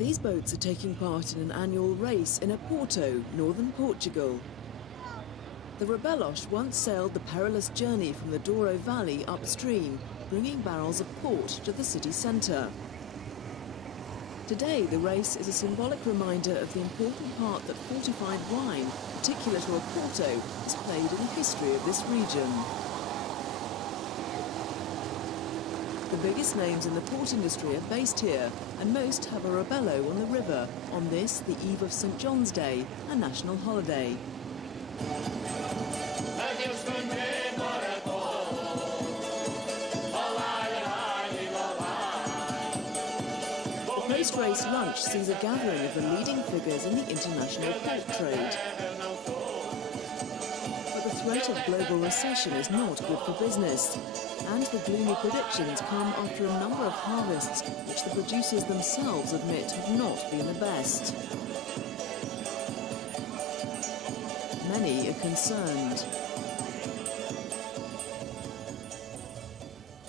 These boats are taking part in an annual race in Oporto, northern Portugal. The Rabelos once sailed the perilous journey from the Douro Valley upstream, bringing barrels of port to the city centre. Today, the race is a symbolic reminder of the important part that fortified wine, particular to Oporto, has played in the history of this region. The biggest names in the port industry are based here, and most have a rabelo on the river, on this, the eve of St John's Day, a national holiday. The post-race lunch sees a gathering of the leading figures in the international port trade. But the threat of global recession is not good for business. And the gloomy predictions come after a number of harvests which the producers themselves admit have not been the best. Many are concerned.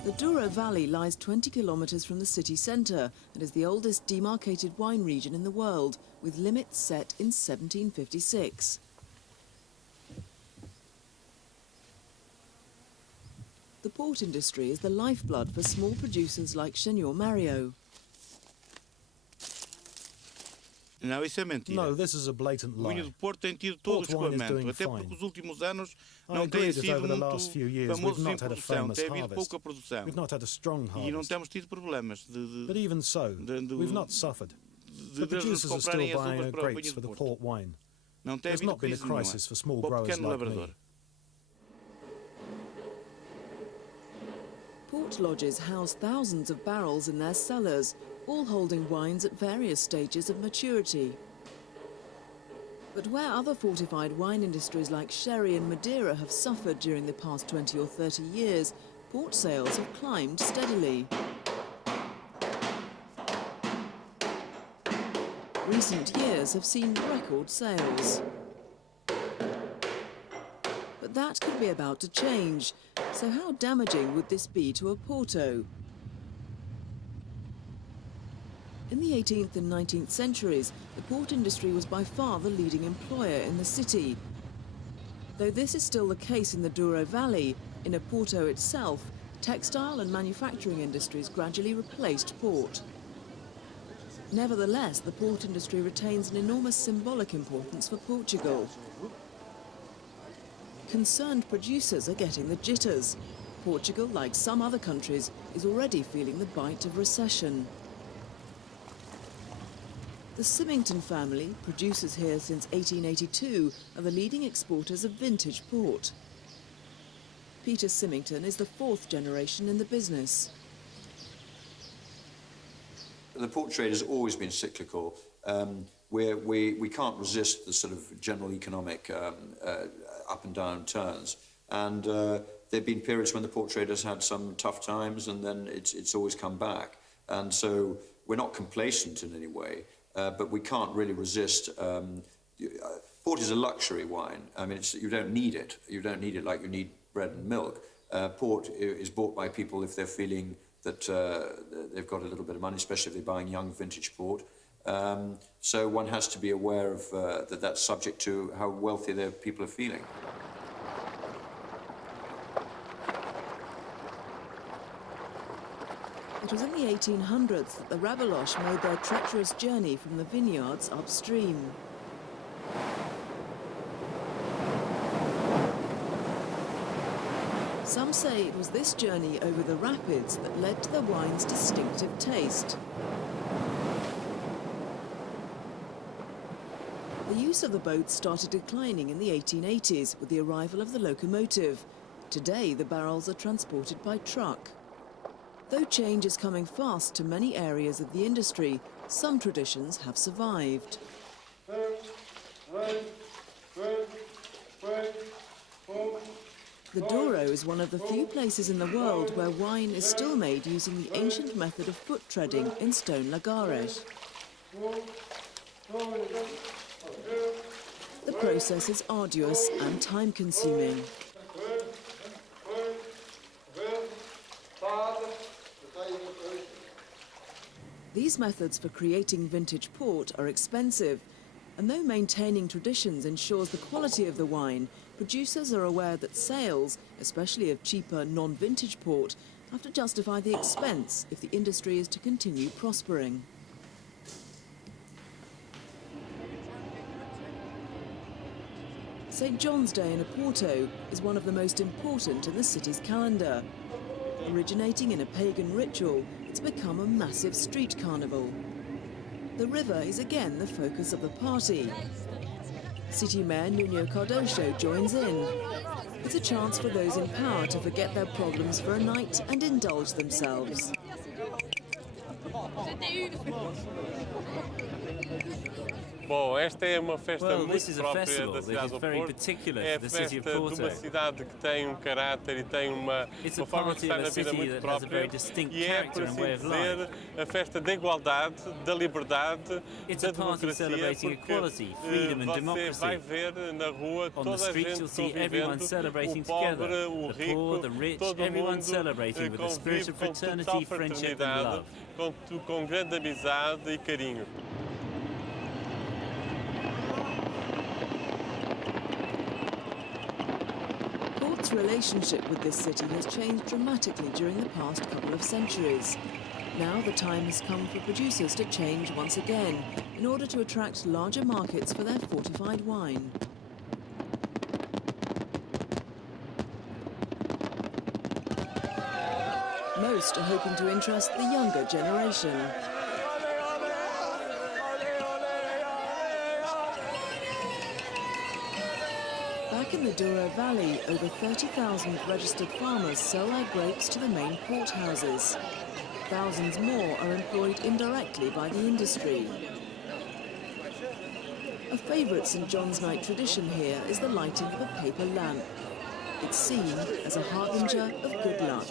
The Douro Valley lies 20 kilometres from the city centre and is the oldest demarcated wine region in the world, with limits set in 1756. The port industry is the lifeblood for small producers like Senhor Mario. No, this is a blatant lie. Porto wine is doing fine. I agree that over the last few years we've not had a famous harvest. We've not had a strong harvest. But even so, we've not suffered. The producers are still buying our grapes for the port wine. There's not been a crisis for small growers like me. Port lodges house thousands of barrels in their cellars, all holding wines at various stages of maturity. But where other fortified wine industries like sherry and Madeira have suffered during the past 20 or 30 years, port sales have climbed steadily. Recent years have seen record sales. But that could be about to change. So how damaging would this be to Oporto? In the 18th and 19th centuries, the port industry was by far the leading employer in the city. Though this is still the case in the Douro Valley, in Oporto itself, textile and manufacturing industries gradually replaced port. Nevertheless, the port industry retains an enormous symbolic importance for Portugal. Concerned producers are getting the jitters. Portugal, like some other countries, is already feeling the bite of recession. The Symington family, producers here since 1882, are the leading exporters of vintage port. Peter Symington is the fourth generation in the business. The port trade has always been cyclical. We can't resist the sort of general economic up and down turns. And there have been periods when the port trade has had some tough times, and then it's always come back. And so we're not complacent in any way, but we can't really resist. Port is a luxury wine. I mean, you don't need it. You don't need it like you need bread and milk. Port is bought by people if they're feeling that they've got a little bit of money, especially if they're buying young vintage port. So one has to be aware of that's subject to how wealthy their people are feeling. It was in the 1800s that the Rabelos made their treacherous journey from the vineyards upstream. Some say it was this journey over the rapids that led to the wine's distinctive taste. The use of the boats started declining in the 1880s with the arrival of the locomotive. Today, the barrels are transported by truck. Though change is coming fast to many areas of the industry, some traditions have survived. The Douro is one of the few places in the world where wine is still made using the ancient method of foot treading in stone lagares. The process is arduous and time-consuming. These methods for creating vintage port are expensive, and though maintaining traditions ensures the quality of the wine, producers are aware that sales, especially of cheaper non-vintage port, have to justify the expense if the industry is to continue prospering. St. John's Day in Oporto is one of the most important in the city's calendar. Originating in a pagan ritual, it's become a massive street carnival. The river is again the focus of the party. City Mayor Nuno Cardoso joins in. It's a chance for those in power to forget their problems for a night and indulge themselves. Well, this is a festival that is very particular for the city of Porto. It's a party of a city that has a very distinct character and way of life. It's a party celebrating equality, freedom and democracy. On the streets you'll see everyone celebrating together. The poor, the rich, everyone celebrating with a spirit of fraternity, friendship and love. Port's relationship with this city has changed dramatically during the past couple of centuries. Now the time has come for producers to change once again in order to attract larger markets for their fortified wine. Most are hoping to interest the younger generation. Back in the Douro Valley, over 30,000 registered farmers sell their grapes to the main port houses. Thousands more are employed indirectly by the industry. A favourite St. John's night tradition here is the lighting of a paper lamp. It's seen as a harbinger of good luck.